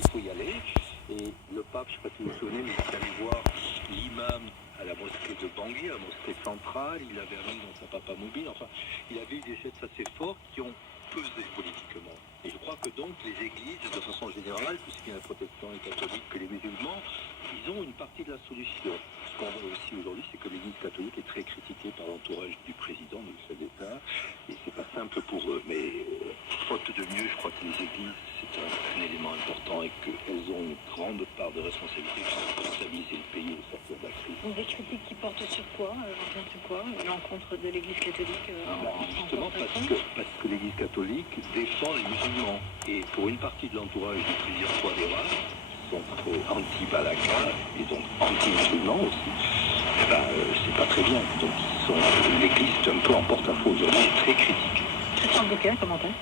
il faut y aller. Et le pape, je ne sais pas si vous vous souvenez, mais il est allé voir l'imam à la mosquée de Bangui, à la mosquée centrale. Il avait amené dans son papa mobile. Enfin, il avait eu des gestes assez forts qui ont pesé politiquement. Et je crois que donc les églises, de façon générale, tout ce qui est la protection les catholiques que les musulmans, ils ont une partie de la solution. Ce qu'on voit aussi aujourd'hui, c'est que l'église catholique est très critiquée par l'entourage du président, du chef d'État, et c'est pas simple pour eux. Mais faute de mieux, je crois que les églises, c'est un élément important et qu'elles ont une grande part de responsabilité pour stabiliser le pays et sortir de la crise. Donc des critiques qui portent sur quoi, sur quoi, l'encontre de l'église catholique justement parce que l'église catholique défend les musulmans. Et pour une partie de l'entourage du président Touadéra, qui sont anti-Balaka et donc anti-musulmans aussi, c'est pas très bien. Donc l'église est un peu en porte-à-faux aujourd'hui et très critique. Christian Bouquet, commentaire.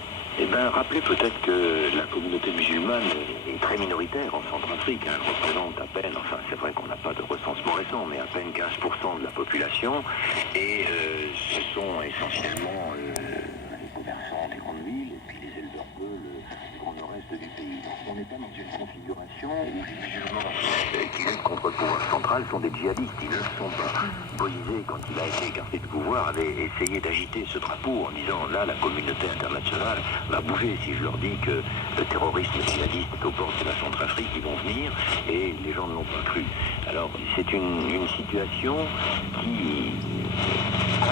Rappelez peut-être que la communauté musulmane est très minoritaire en Centrafrique. Elle représente à peine, enfin c'est vrai qu'on n'a pas de recensement récent, mais à peine 15% de la population. Et ce sont essentiellement les commerçants des grandes villes et puis les éleveurs bœufs dans le reste du pays. Donc on n'est pas dans une configuration où les musulmans qui luttent contre le pouvoir central sont des djihadistes. Ils ne le sont pas. Bolliger, quand il a été écarté du pouvoir, avait essayé d'agiter ce drapeau en disant là la communauté internationale va bouger. Si je leur dis que le terrorisme djihadiste est aux portes de la Centrafrique, ils vont venir, et les gens ne l'ont pas cru. Alors c'est une situation qui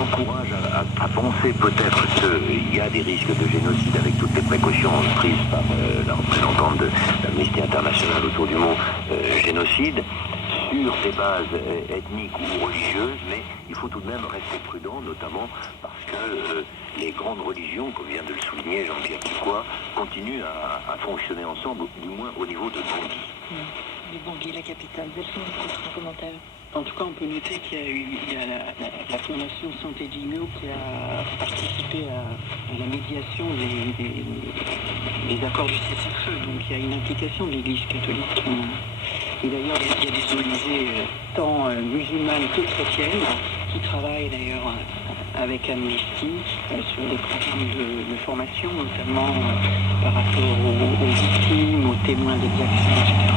encourage à penser peut-être qu'il y a des risques de génocide avec toutes les précautions prises par la représentante de l'Amnesty International autour du mot génocide, sur des bases ethniques ou religieuses, mais il faut tout de même rester prudent, notamment parce que les grandes religions, comme vient de le souligner Jean-Pierre Piquois, continuent à fonctionner ensemble, du moins au niveau de Bangui. Du Bangui, la capitale. Delphine, un commentaire. En tout cas, on peut noter qu'il y a la Fondation Santé Djingo qui a participé à la médiation des accords du cessez-le-feu. Donc il y a une implication de l'Église catholique. Et d'ailleurs, il y a des ONG tant musulmanes que chrétiennes qui travaillent d'ailleurs avec Amnesty sur des programmes de formation, notamment par rapport aux victimes, aux témoins d'exactions, etc.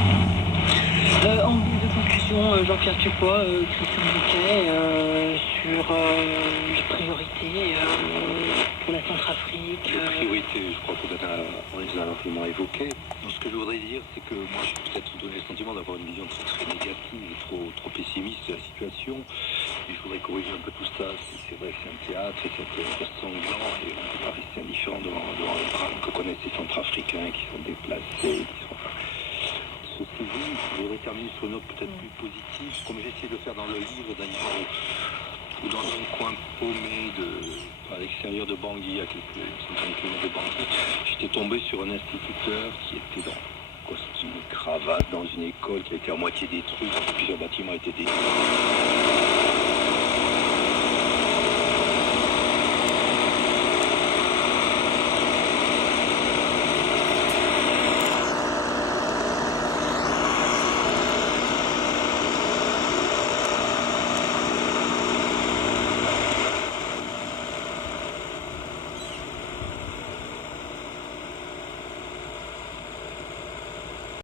En guise de conclusion, Jean-Pierre Piquois, Christian Bouquet, sur les priorités pour la Centrafrique. Les priorités, je crois qu'on les a largement évoquées. Donc, ce que je voudrais dire, c'est que moi, j'ai peut-être donné le sentiment d'avoir une vision très négative et trop pessimiste de la situation. Et je voudrais corriger un peu tout ça. C'est vrai que c'est un théâtre, c'est un peu sanglant, et on ne peut pas rester indifférent devant le drame que connaissent les Centrafricains qui sont déplacés, ceci dit, je voudrais terminer sur une note peut-être plus positive, comme j'ai essayé de le faire dans le livre d'ailleurs, ou dans un coin paumé à l'extérieur de Bangui, à quelques centaines de kilomètres de Bangui. J'étais tombé sur un instituteur qui était dans costume et cravate dans une école qui a été à moitié détruite, plusieurs bâtiments étaient détruits.